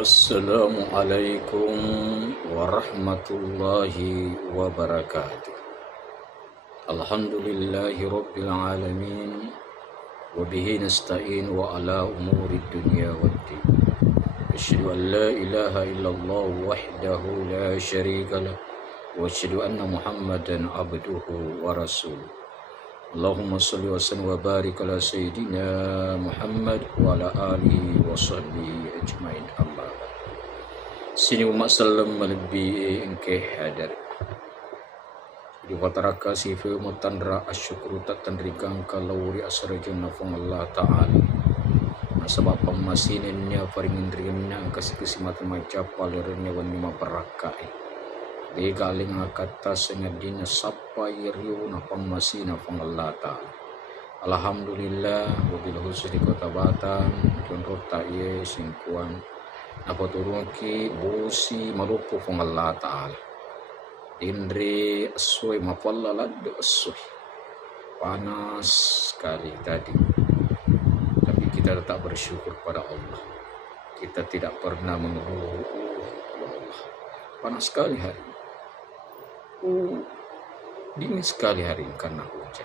Assalamualaikum warahmatullahi wabarakatuh. Alhamdulillahi rabbil alamin. Wabihi nasta'in wa ala umuri dunya waddin. Asyhadu an la ilaha illallah wahdahu la syarika lah. Wa asyhadu anna Muhammadan abduhu wa rasuluh. Allahumma salli wa sallim wa barik ala sayyidina Muhammad wa ala alihi wa sahbihi ajmain amma ba'd. Sini umat salam lebih engke hadar di wataraka sifu mutandra asyukru tak tandrigang kalawuri asrajun nafung Allah ta'ala nasabab pemasinennya faringin rimna angkasi kesimatan macapal lernya wanima berakai di galing akata sengadina sapa yiriu napang masina fang Allah ta'ala. Alhamdulillah wabil khusus di kota Batam contoh ta'ye singkuan napaturunki busi malupu fang Allah ta'ala. Indri asui mapalla laddu asui panas sekali tadi, tapi kita tetap bersyukur pada Allah. Kita tidak pernah mengeluh, ya Allah panas sekali hari ini. Dingin sekali hari ini karena hujan.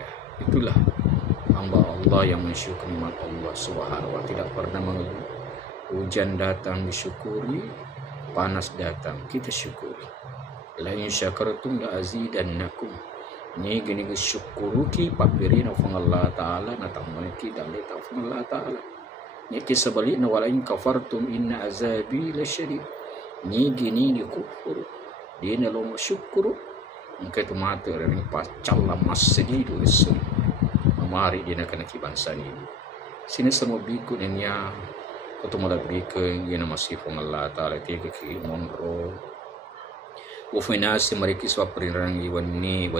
Ya, itulah hamba Allah yang mensyukuri nikmat Allah Subhanahu wa tidak pernah mengeluh. Hujan datang disyukuri, panas datang kita syukuri. La in syakartum la azidannakum. Ni gini syukuruki papirina fang Allah taala natamaki dalita fang Allah taala. Ni kisabalina wala in kafartum inna azabi lasyadid. Ni gini ni kufur. Dia lo syukuru engkau tu mata orang pacalla masjid itu isu memari dia nak nak bangsa ni sini semua biku nenya atau malah biku yang masih fong Allah taala tiga ki monro ufinasi mereka swap perinrang wani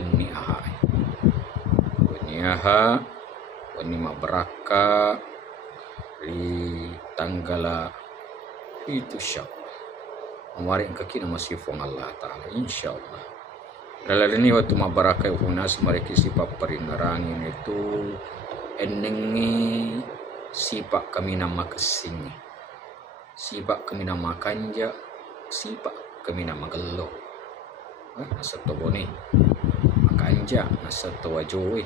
aha wani ma beraka di tanggal itu syak Mari engkaki nama sifong Allah Ta'ala insyaAllah. Dalam ini waktu mabarakai unas mereka sifat perinarangin itu enengi sifat kami nama kesing. Sifat kami nama kanja, sifat kami nama gelo. Nasato boni, makanja, nasato wajowe.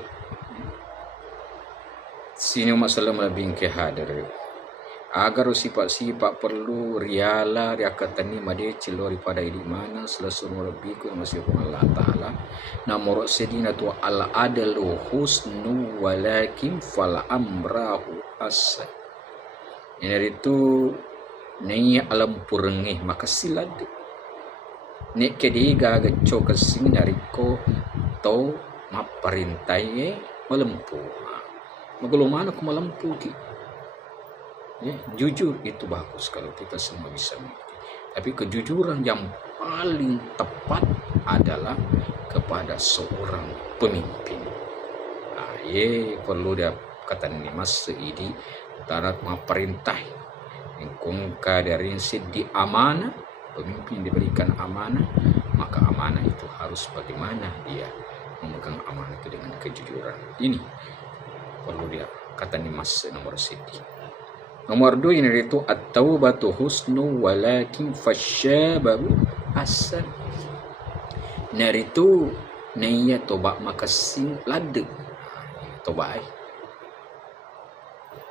Sini masalah lebih ke hadir. Agar sifat-sifat perlu riala riakatan ni made cilori pada ini mana selesai lebih ku masih Allah Ta'ala namor sedina tu ala adalu husnu walakin fal amrahu asa ini itu ni alam purengih maka silad ni kediga gaco kesing nariko to maparintai malempu magelumana ku malempu ki. Ya, jujur itu bagus kalau kita semua bisa mengerti. Tapi kejujuran yang paling tepat adalah kepada seorang pemimpin. Nah, perlu dia kata ini mas ini tarat perintah ingkungka dari sidi amanah, pemimpin diberikan amanah, maka amanah itu harus bagaimana dia memegang amanah itu dengan kejujuran. Ini perlu dia kata ini mas nomor sidi. Nomor 2 ini itu at-taubatu husnu walakin fasyabahu asan. Naritu naya toba makasing lade. Toba ai.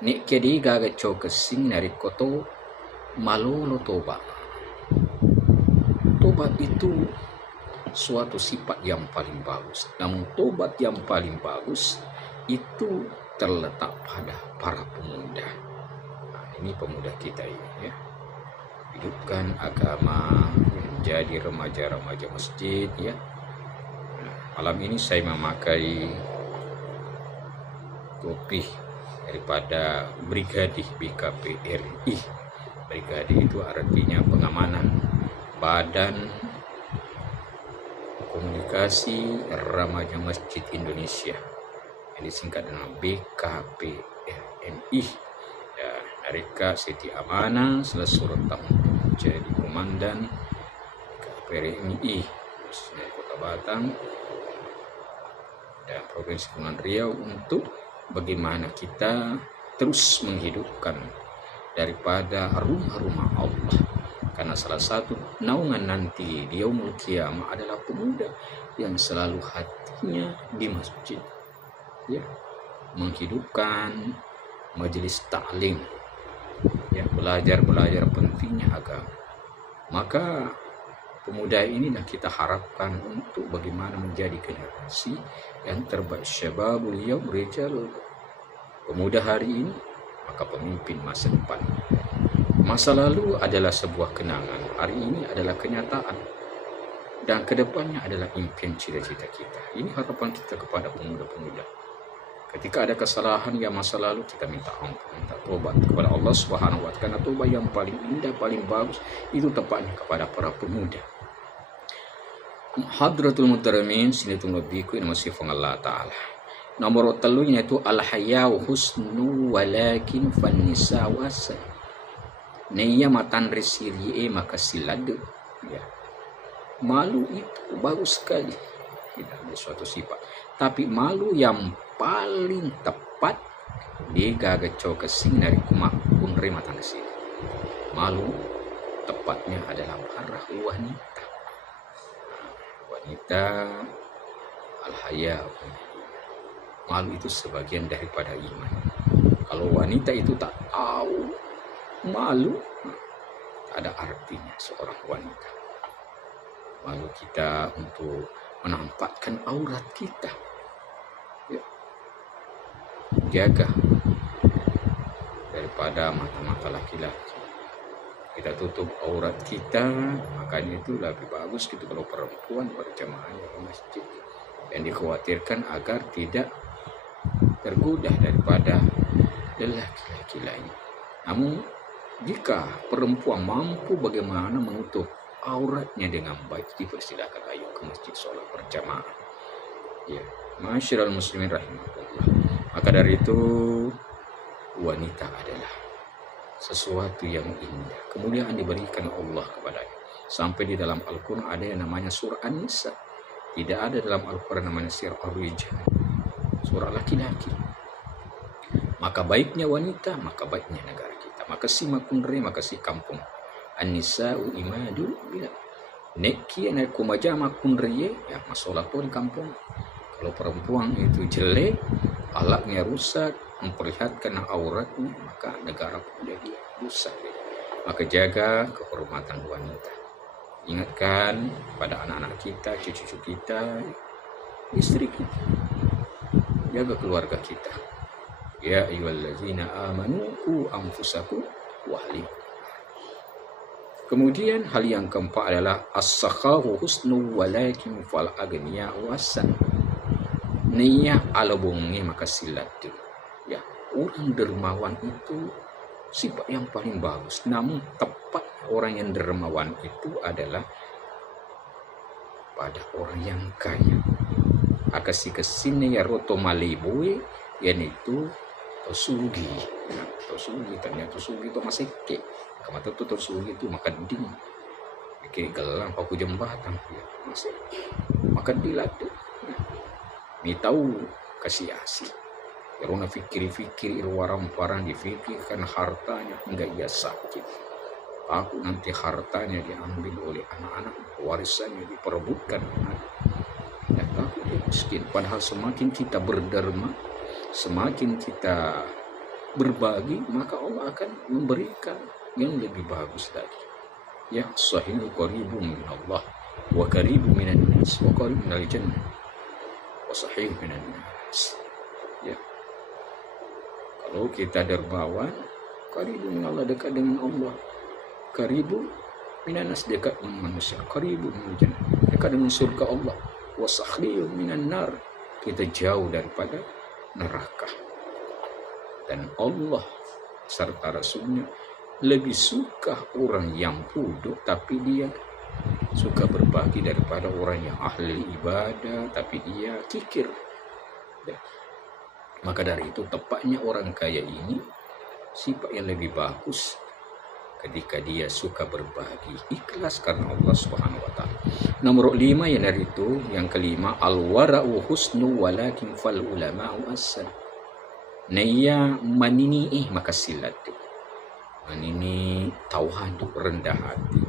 Ni kedi gaga chokasing narikoto malolo toba. Toba itu suatu sifat yang paling bagus. Namun tobat yang paling bagus itu terletak pada para pemuda. Ini pemuda kita ini ya, hidupkan agama, menjadi remaja-remaja masjid ya. Malam ini saya memakai topi daripada Brigadi BKPRI. Brigadi itu artinya pengamanan Badan Komunikasi Remaja Masjid Indonesia, yang disingkat dengan BKPRI. Mereka Siti Amanah selesai tanggung jadi komandan KPRI Kota Batam dan Provinsi Kepulauan Riau untuk bagaimana kita terus menghidupkan daripada rumah-rumah Allah. Karena salah satu naungan nanti di yaumul qiyamah adalah pemuda yang selalu hatinya di masjid, ya, menghidupkan majelis taklim, ya, belajar pentingnya agama. Maka pemuda inilah kita harapkan untuk bagaimana menjadi generasi yang terbaik. Syababul yaum rijal, pemuda hari ini maka pemimpin masa depan. Masa lalu adalah sebuah kenangan, hari ini adalah kenyataan, dan kedepannya adalah impian cita-cita kita. Ini harapan kita kepada pemuda-pemuda. Ketika ada kesalahan yang masa lalu, kita minta ampun, minta tobat kepada Allah Subhanahu wa Ta'ala. Karena tobat yang paling indah, paling bagus itu tepatnya kepada para pemuda. Hadratul Muhtaramin sinatul nabiku ini masih Allah Ta'ala. Nomor telunya itu al-hayau husnu walakin fannisa wasa. Neya matan resiri maka silade, ya. Malu itu bagus sekali, tidak ada suatu sifat. Tapi malu yang paling tepat dia gagak coba kesing dari kumak punre matan kesini. Malu tepatnya adalah para wanita. Wanita al-haya. Malu itu sebagian daripada iman. Kalau wanita itu tak tahu malu, ada artinya seorang wanita. Malu kita untuk menampakkan aurat kita, ya. Jaga daripada mata-mata laki-laki. Kita tutup aurat kita, makanya itu lebih bagus gitu kalau perempuan berjamaahnya ke masjid. Yang dikhawatirkan agar tidak tergoda daripada lelaki-laki lain. Namun jika perempuan mampu bagaimana menutup auratnya dengan baik, dipersilakan ayo ke masjid sholat berjamaah. Ya, masyiral muslimin rahimahullah. Maka dari itu wanita adalah sesuatu yang indah, kemuliaan diberikan Allah kepadanya. Sampai di dalam Al-Quran ada yang namanya surah An-Nisa. Tidak ada dalam Al-Quran namanya surah Ar-Rijal, surah laki-laki. Maka baiknya wanita, maka baiknya negara kita. Maka si makunre, maka si kampung. An-nisa'u imadu bila neki anak kumaja makunre, ya masalah di kampung. Kalau perempuan itu jelek, akhlaknya rusak, memperlihatkan auratnya, maka negara pun jadi rusak. Maka jaga kehormatan wanita. Ingatkan pada anak-anak kita, cucu-cucu kita, istri kita. Jaga keluarga kita. Ya ayyuhallazina amanu qu anfusakum wa ahlikum. Kemudian hal yang keempat adalah as-sakhahu husnu walakin fal agniya wasan. Niyah alabungi maka silat. Ya, orang dermawan itu sifat yang paling bagus. Namun tepat orang yang dermawan itu adalah pada orang yang kaya. Akasi kesini ya roto malibui yang itu tosugi, ya, tosugi ternyata tosugi itu masih ke, kamata itu tosugi itu maka ding, bikin gelang paku jembatan, ya, masih, maka diladu, ya. Mi tahu kasih asih, karena fikir waram parang difikirkan hartanya enggak ia sakit, aku nanti hartanya diambil oleh anak-anak, warisannya diperebutkan anak, ya takut dia miskin. Padahal semakin kita berderma, semakin kita berbagi, maka Allah akan memberikan yang lebih bagus lagi. Ya, sahihu qaribun min Allah wa qaribun minan nas wa qaribun minal jannah wa sahihu minan nas. Ya. Kalau kita dermawan, qaribun min Allah, dekat dengan Allah. Qaribun minan nas, dekat dengan manusia. Qaribun minal jannah, dekat dengan surga Allah. Wa sahihu minan nar, kita jauh daripada neraka. Dan Allah serta Rasulnya lebih suka orang yang bodoh tapi dia suka berbagi daripada orang yang ahli ibadah tapi dia kikir. Ya. Maka dari itu tepatnya orang kaya ini sifat yang lebih bagus ketika dia suka berbagi, ikhlas karena Allah Subhanahu wa Ta'ala. Nomor 5 yang dari itu, yang kelima, al-wara'u husnu walakin fal ulama'u asal. Naya manini maka silat. Ini tawadu, rendah hati.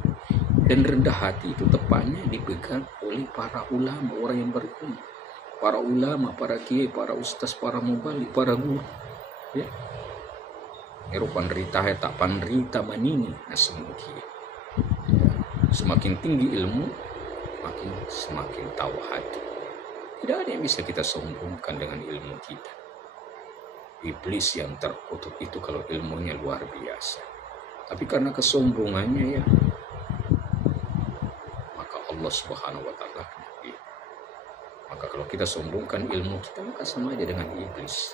Dan rendah hati itu tepatnya dipegang oleh para ulama, orang yang berilmu. Para ulama, para kiai, para ustaz, para mubalik, para guru. Ya. Eru panderita tak panderita manini semua kiai. Ya. Semakin tinggi ilmu, semakin tawadu. Tidak ada yang bisa kita sombongkan dengan ilmu kita. Iblis yang terkutuk itu kalau ilmunya luar biasa. Tapi karena kesombongannya ya, maka Allah Subhanahu wa Ta'ala. Maka kalau kita sombongkan ilmu kita, maka sama aja dengan iblis.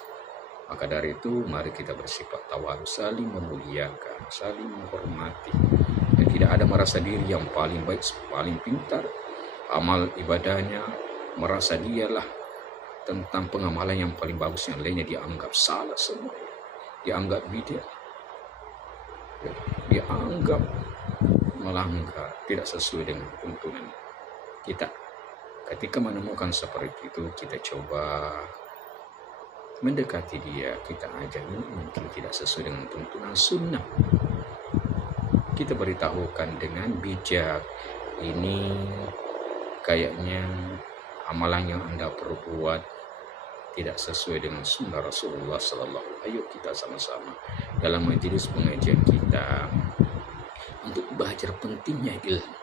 Maka dari itu mari kita bersifat tawadu, saling memuliakan, saling menghormati. Dan tidak ada merasa diri yang paling baik, paling pintar. Amal ibadahnya merasa dialah tentang pengamalan yang paling bagus, yang lainnya dianggap salah semua, dianggap bidah, dianggap melanggar, tidak sesuai dengan tuntunan kita. Ketika menemukan seperti itu, kita coba mendekati dia, kita ajak, ini mungkin tidak sesuai dengan tuntunan sunnah. Kita beritahukan dengan bijak, ini kayaknya amalan yang Anda perbuat tidak sesuai dengan sunnah Rasulullah Sallallahu. Ayo kita sama-sama dalam majelis pengajian kita untuk belajar pentingnya ilmu,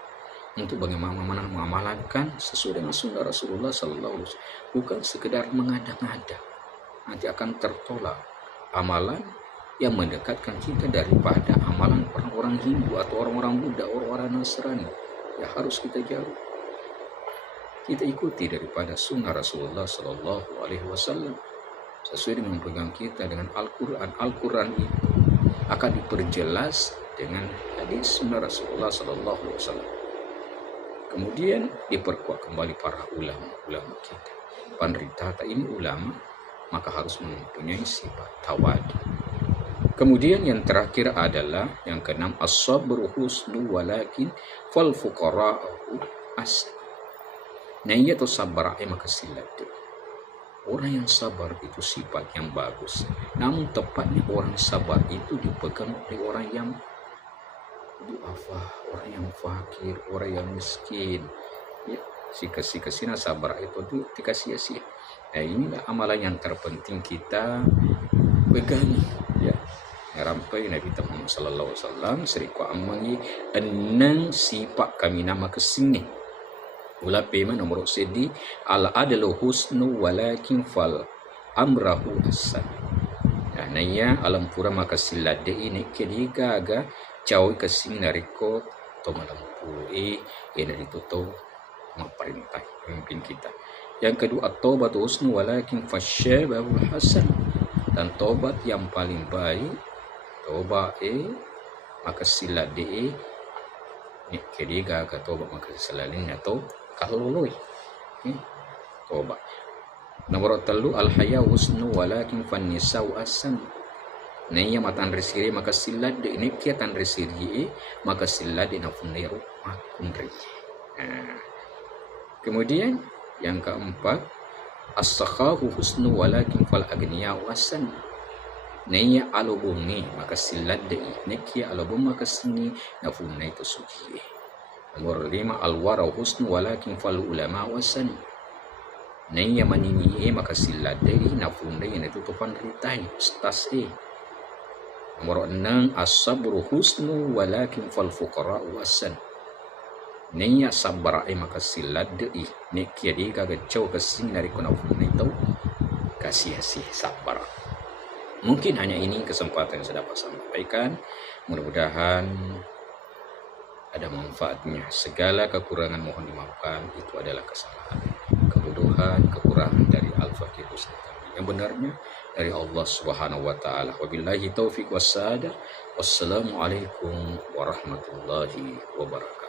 untuk bagaimana mengamalkan sesuai dengan sunnah Rasulullah Sallallahu. Bukan sekedar mengada-ngada, nanti akan tertolak amalan yang mendekatkan kita daripada amalan orang-orang Hindu atau orang-orang Buddha, orang-orang Nasrani. Ya harus kita jauh. Kita ikuti daripada sunnah Rasulullah Sallallahu Alaihi Wasallam sesuai dengan pegang kita dengan Al-Quran. Al-Quran itu akan diperjelas dengan hadis sunnah Rasulullah Sallallahu Alaihi Wasallam. Kemudian diperkuat kembali para ulama kita. Panritata ini ulama, maka harus mempunyai sifat tawadu. Kemudian yang terakhir adalah yang keenam, as-sabru husnu walakin fal fuqara'u as. Nah iya tuh sabar maka silat. Orang yang sabar itu sifat yang bagus. Namun tepatnya orang sabar itu dipegang oleh orang yang du'afa, orang yang fakir, orang yang miskin. Ya, sika-sika sabar itu dikasih sia. Nah inilah amalan yang terpenting kita pegangi. Ya. Rampai Nabi Muhammad Sallallahu Alaihi Wasallam seriku amangi enang sifat kami nama kesini. Ula pema nomor sedi ala adalu husnu walakin fal amrahu asan. Nah naya alam pura maka silade ini kediga aga cawi kesing nariko to malampu ina ditutup perintah pemimpin kita. Yang kedua at-taubatu husnu walakin fasyabahu hasan. Dan tobat yang paling baik tobat maka silade ni kediga aga tobat maka selalin atau kalului toba. Nomor telu al haya husnu walakin fan nisau asan. Naya matan resiri maka silad de ini kiatan resiri maka silad de nafuneru makunri. Kemudian yang keempat as-sakhahu husnu walakin fal agniya asan. Naya alubungi maka silad de ini kia alubung maka sini nafunai to suci. Nomor 5 al-warau husnu walakin fal ulama wasan. Naya manini maka siladai nafundai yang itu tupan ritai stas Nomor 6 as-sabru husnu walakin fal fuqara wasan. Naya sabar maka siladai ne kiadi kaga jauh kesing dari kuna fundai tau kasih sabar. Mungkin hanya ini kesempatan yang saya dapat sampaikan. Mudah-mudahan ada manfaatnya. Segala kekurangan mohon dimaafkan, itu adalah kesalahan, kebodohan, kekurangan dari Al-Faqih Ustaz kami. Yang benarnya dari Allah Subhanahu wa Ta'ala. Wabillahi taufiq wassadaq. Wassalamualaikum warahmatullahi wabarakatuh.